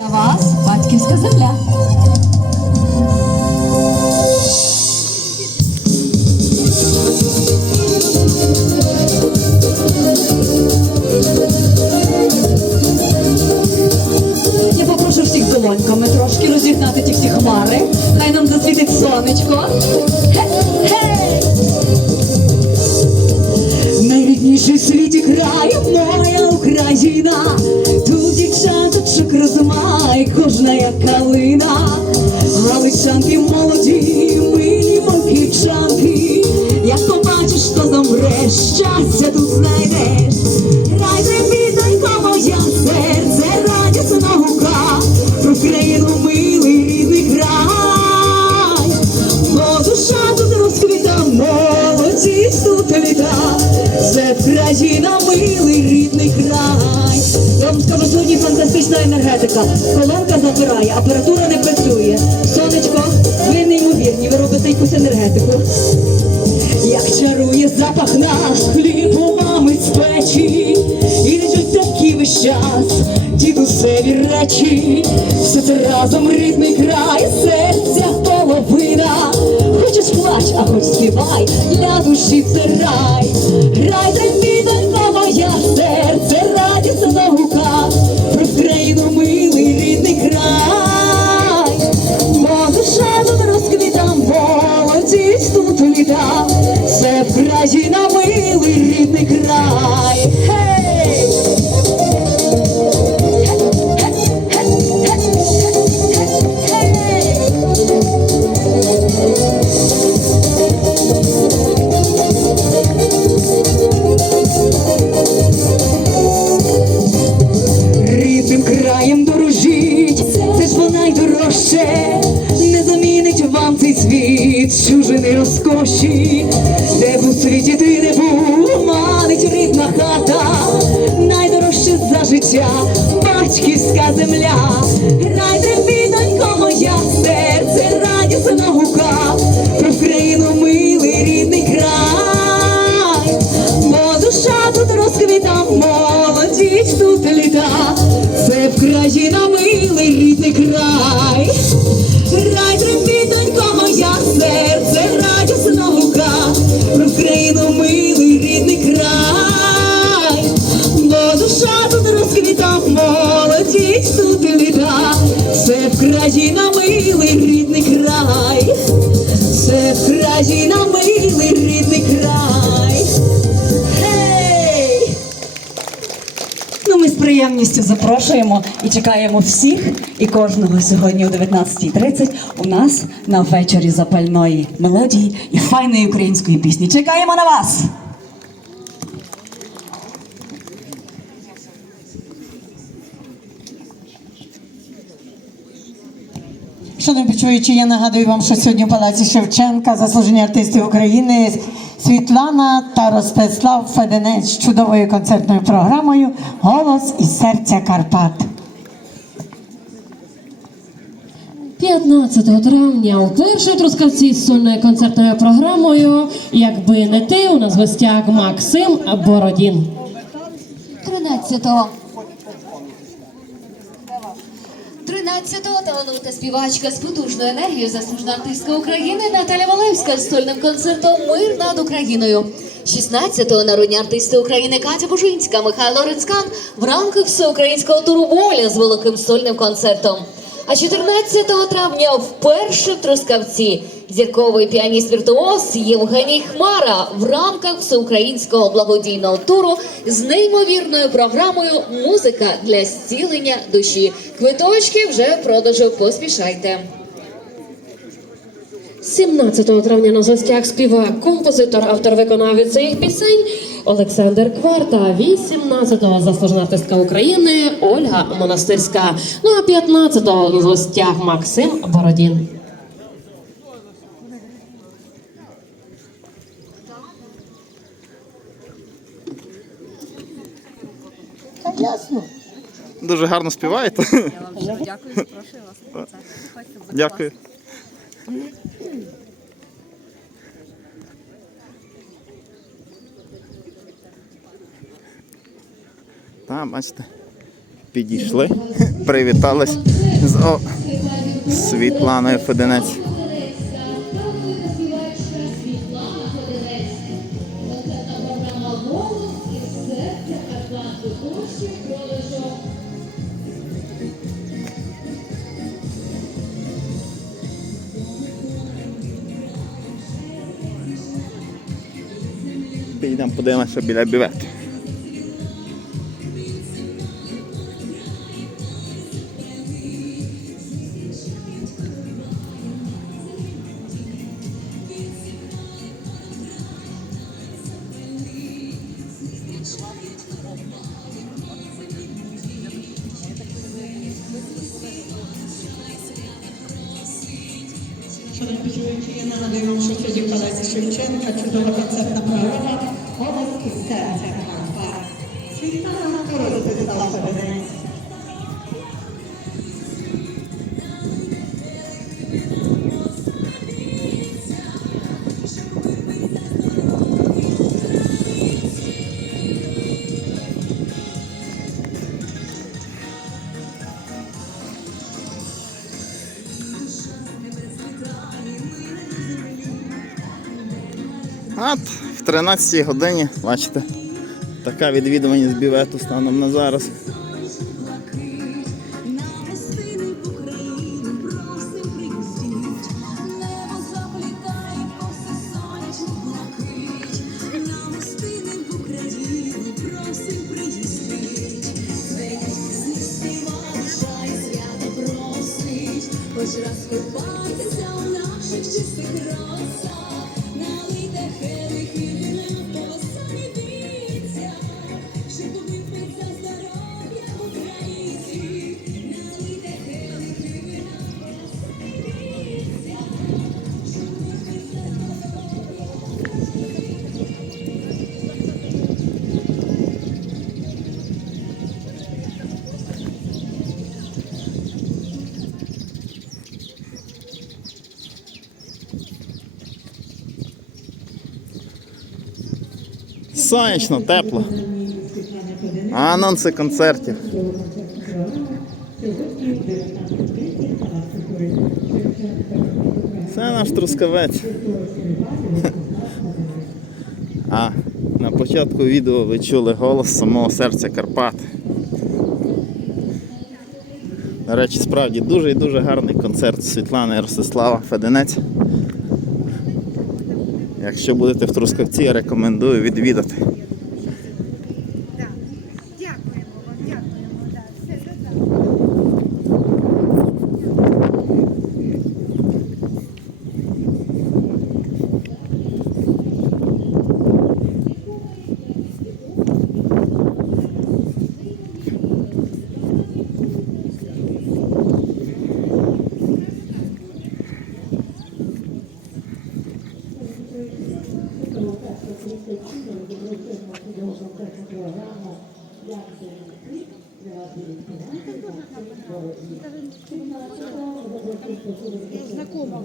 Для вас батьківська земля. Я попрошу всіх долоньками трошки розігнати ті всі хмари. Хай нам засвітить сонечко. Ге-гей! В світі краю моя Україна, тут дівчаточок розмай, кожна як калина, це країна милий рідний край. Я вам скажу, сьогодні фантастична енергетика. Колонка забирає, апаратура не працює. Сонечко, ви неймовірні, ви робите якусь енергетику. Як чарує запах наш хліб у мами з печі, і лежать такі весь час, дідусеві речі, все це разом рідний край, серця половина. Хочеш плач, а хоч співай, для душі це рай, рай трепітонько моя батьківська земля, рай трепітонько моя серце, радісна гука, про країну милий рідний край, бо душа тут розквіта, молодість тут літа, це Вкраїна милий рідний край, рай трепітонько моя серце, радісна гука, про Вкраїну милий рідний край, бо душа тут розквіта, молодість тут літа, це Вкраїна милий рідний край, це Вкраїна милий рідний край. Гей! Ну, ми з приємністю запрошуємо і чекаємо всіх і кожного сьогодні о 19.30 у нас на вечорі запальної мелодії і файної української пісні. Чекаємо на вас! Шановні почуючі, я нагадую вам, що сьогодні у Палаці Шевченка заслужені артисти України Світлана та Ростислав Феденець з чудовою концертною програмою Голос із серця Карпат. 15 травня вперше в Трускавці з сольною концертною програмою Якби не ти у нас в гостях Максим Бородін. 13-го. 13-го талановита співачка з потужною енергією, заслужена артистка України Наталя Валевська з сольним концертом Мир над Україною. 16-го народні артисти України Катя Бужинська, Михайло Рицкан в рамках всеукраїнського туру воля з великим сольним концертом. А 14 травня вперше в Трускавці зірковий піаніст-віртуоз Євгеній Хмара в рамках всеукраїнського благодійного туру з неймовірною програмою Музика для зцілення душі. Квиточки вже в продажу. Поспішайте. 17 травня на гостях співак, композитор, автор виконавець своїх пісень Олександр Кварта. 18-го заслужена артистка України Ольга Монастирська. Ну а 15-го на гостях Максим Бородін. Дуже гарно співаєте. Я вам дуже Дякую, запрошую вас. Дякую. Так, бачите. підійшли, привітались з О, Світланою Феденець. Підемо подивимося біля бювету. Шановні почуючі, я нагадую вам, що сьогодні в Палаці Шевченка чудова концертна програма «Голоски серця Карпат». Світлана Ростислав Феденець. От 13 годині, бачите, така відвідуваність бювету станом на зараз. Раз Сонячно, тепло. Анонси концертів. Це наш трускавець. А на початку відео ви чули голос самого серця Карпат. До речі, справді дуже і дуже гарний концерт Світлани Ростислава Феденець. Якщо будете в Трускавці, я рекомендую відвідати. Я знакома.